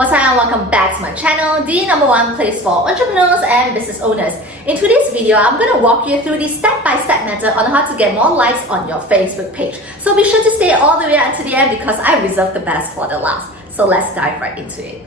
What's up and welcome back to my channel, the #1 place for entrepreneurs and business owners. In today's video, I'm going to walk you through the step-by-step method on how to get more likes on your Facebook page. So be sure to stay all the way until the end because I reserved the best for the last. So let's dive right into it.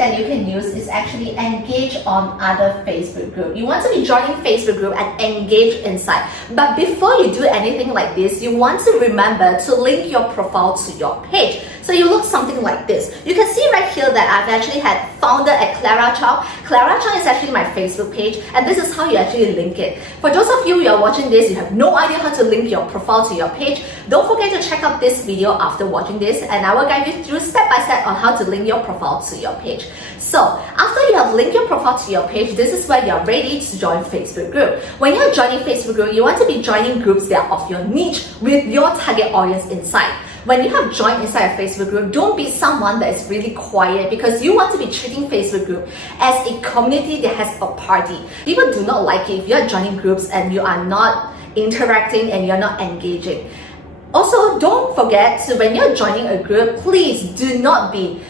That you can use is actually engage on other Facebook group. You want to be joining Facebook group and engage inside. But before you do anything like this, you want to remember to link your profile to your page. So you look something like this. You can see right here that I've actually had founder at Clara Chong. Clara Chong is actually my Facebook page, and this is how you actually link it. For those of you who are watching this, you have no idea how to link your profile to your page, don't forget to check out this video after watching this, and I will guide you through step by step on how to link your profile to your page. So after you have linked your profile to your page, this is where you're ready to join Facebook group. When you're joining Facebook group, you want to be joining groups that are of your niche with your target audience inside. When you have joined inside a Facebook group, don't be someone that is really quiet because you want to be treating Facebook group as a community that has a party. People do not like it if you're joining groups and you are not interacting and you're not engaging. Also, don't forget to, when you're joining a group, please do not be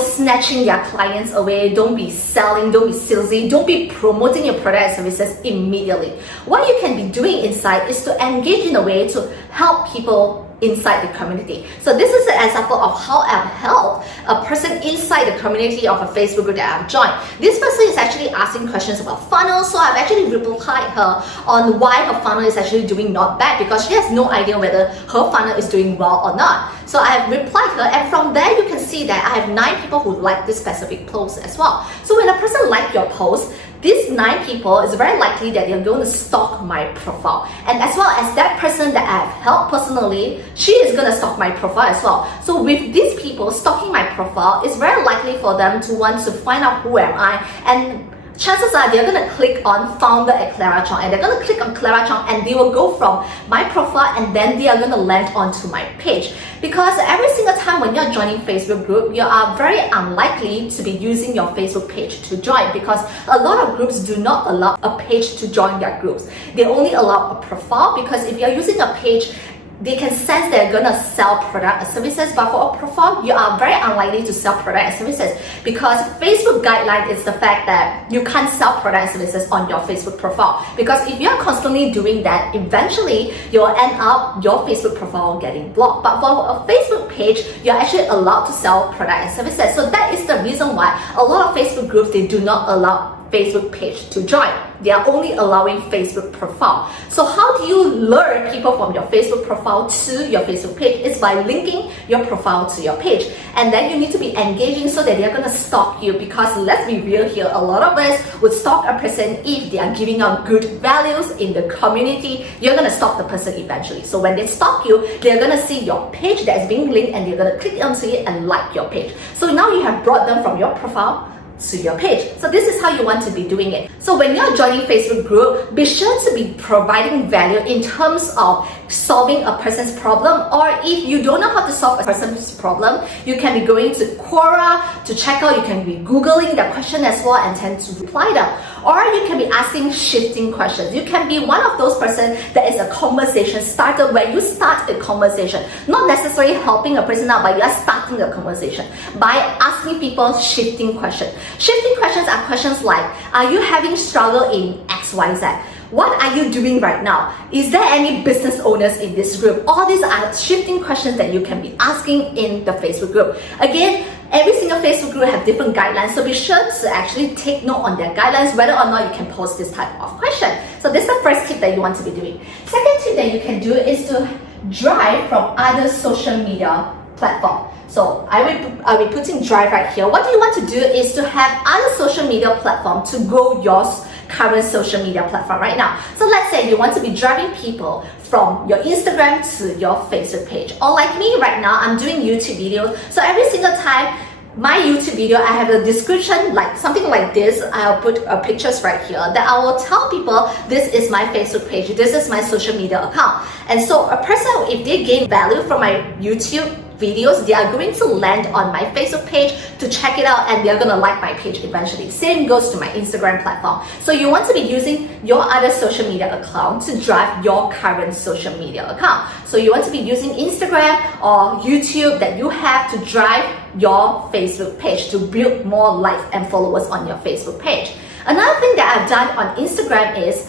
snatching their clients away. Don't be selling, don't be salesy, don't be promoting your product and services immediately. What you can be doing inside is to engage in a way to help people inside the community. So this is an example of how I've helped a person inside the community of a Facebook group that I've joined. This person is actually asking questions about funnels, so I've actually replied her on why her funnel is actually doing not bad because she has no idea whether her funnel is doing well or not. So I have replied her, and from there you can see that I have 9 people who like this specific post as well. So when a person likes your post, these 9 people is very likely that they're going to stalk my profile. And as well as that person that I have helped personally, she is going to stalk my profile as well. So with these people stalking my profile, it's very likely for them to want to find out who am I, and chances are they're going to click on founder at Clara Chong, and they're going to click on Clara Chong and they will go from my profile and then they are going to land onto my page. Because every single time when you're joining Facebook group, you are very unlikely to be using your Facebook page to join because a lot of groups do not allow a page to join their groups. They only allow a profile because if you're using a page, they can sense they're gonna sell product and services, but for a profile, you are very unlikely to sell product and services because Facebook guideline is the fact that you can't sell product and services on your Facebook profile. Because if you're constantly doing that, eventually you'll end up your Facebook profile getting blocked. But for a Facebook page, you're actually allowed to sell product and services. So that is the reason why a lot of Facebook groups, they do not allow Facebook page to join. They are only allowing Facebook profile. So how do you lure people from your Facebook profile to your Facebook page? It's by linking your profile to your page. And then you need to be engaging so that they're going to stalk you, because let's be real here, a lot of us would stalk a person if they are giving out good values in the community. You're going to stalk the person eventually. So when they stalk you, they're going to see your page that is being linked and they're going to click onto it and like your page. So now you have brought them from your profile to your page. So this is how you want to be doing it. So when you're joining Facebook group, be sure to be providing value in terms of solving a person's problem, or if you don't know how to solve a person's problem, you can be going to Quora to check out, you can be Googling the question as well and tend to reply them. Or you can be asking shifting questions. You can be one of those persons that is a conversation starter where you start a conversation, not necessarily helping a person out, but you are starting a conversation by asking people shifting questions. Shifting questions are questions like, are you having struggle in XYZ? What are you doing right now? Is there any business owners in this group? All these are shifting questions that you can be asking in the Facebook group. Again, every single Facebook group have different guidelines, so be sure to actually take note on their guidelines whether or not you can post this type of question. So this is the first tip that you want to be doing. Second tip that you can do is to drive from other social media platform. So I will be putting drive right here. What you want to do is to have other social media platform to grow your current social media platform right now. So let's say you want to be driving people from your Instagram to your Facebook page. Or like me right now, I'm doing YouTube videos. So every single time my YouTube video, I have a description like something like this. I'll put pictures right here that I will tell people this is my Facebook page, this is my social media account. And so a person, if they gain value from my YouTube videos, they are going to land on my Facebook page to check it out, and they're going to like my page eventually. Same goes to my Instagram platform. So you want to be using your other social media account to drive your current social media account. So you want to be using Instagram or YouTube that you have to drive your Facebook page to build more likes and followers on your Facebook page. Another thing that I've done on Instagram is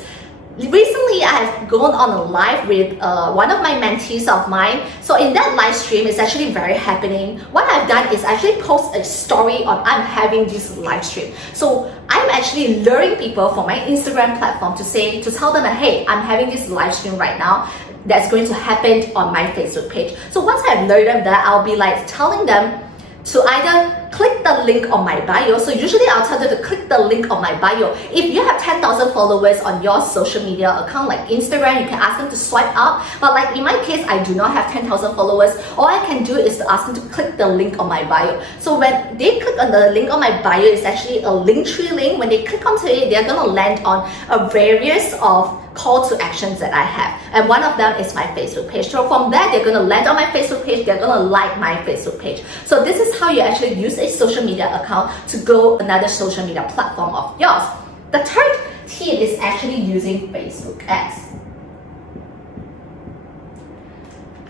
recently I have gone on a live with one of my mentees of mine. So in that live stream, it's actually very happening. What I've done is actually post a story on I'm having this live stream. So I'm actually luring people for my Instagram platform to tell them that, hey, I'm having this live stream right now that's going to happen on my Facebook page. So once I've lured them that, I'll be like telling them to either click the link on my bio. So usually I'll tell them to click the link on my bio. If you have 10,000 followers on your social media account like Instagram, you can ask them to swipe up. But like in my case, I do not have 10,000 followers. All I can do is to ask them to click the link on my bio. So when they click on the link on my bio, it's actually a Linktree link. When they click onto it, they're gonna land on a various of call to actions that I have, and one of them is my Facebook page. So from there, they're going to land on my Facebook page, they're going to like my Facebook page. So this is how you actually use a social media account to grow another social media platform of yours. The third tip is actually using Facebook ads.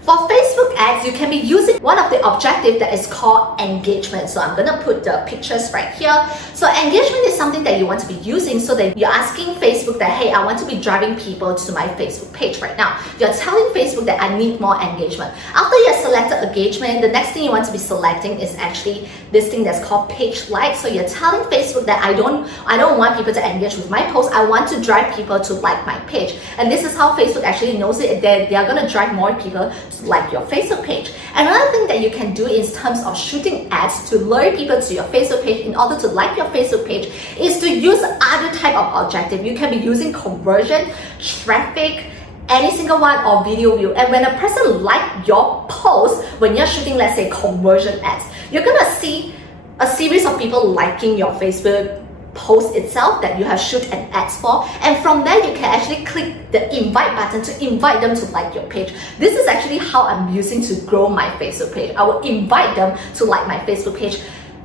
For Facebook ads, you can be using one of the objectives that is called engagement. So I'm gonna put the pictures right here. So engagement is something that you want to be using so that you're asking Facebook that, hey, I want to be driving people to my Facebook page right now. You're telling Facebook that I need more engagement. After you have selected engagement, the next thing you want to be selecting is actually this thing that's called page like. So you're telling Facebook that I don't want people to engage with my post. I want to drive people to like my page. And this is how Facebook actually knows it. They are gonna drive more people to like your Facebook page. Another thing that you can do in terms of shooting ads to lure people to your Facebook page in order to like your Facebook page is to use other type of objective. You can be using conversion, traffic, any single one, or video view. And when a person like your post, when you're shooting, let's say, conversion ads, you're gonna see a series of people liking your Facebook post itself that you have shoot an ads for, and from there you can actually click the invite button to invite them to like your page. This is actually how I'm using to grow my Facebook page. I will invite them to like my Facebook page.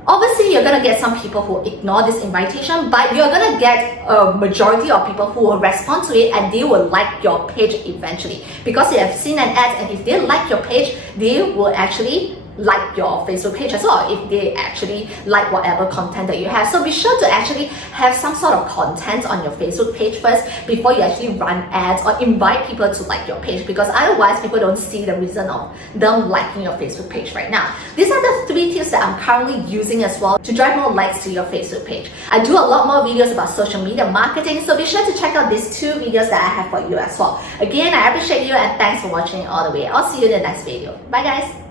Obviously, you're gonna get some people who ignore this invitation, but you're gonna get a majority of people who will respond to it and they will like your page eventually, because they have seen an ad, and if they like your page, they will actually like your Facebook page as well if they actually like whatever content that you have. So be sure to actually have some sort of content on your Facebook page first before you actually run ads or invite people to like your page, because otherwise people don't see the reason of them liking your Facebook page right now. These are the 3 tips that I'm currently using as well to drive more likes to your Facebook page. I do a lot more videos about social media marketing, so be sure to check out these 2 videos that I have for you as well. Again, I appreciate you and thanks for watching all the way. I'll see you in the next video. Bye guys.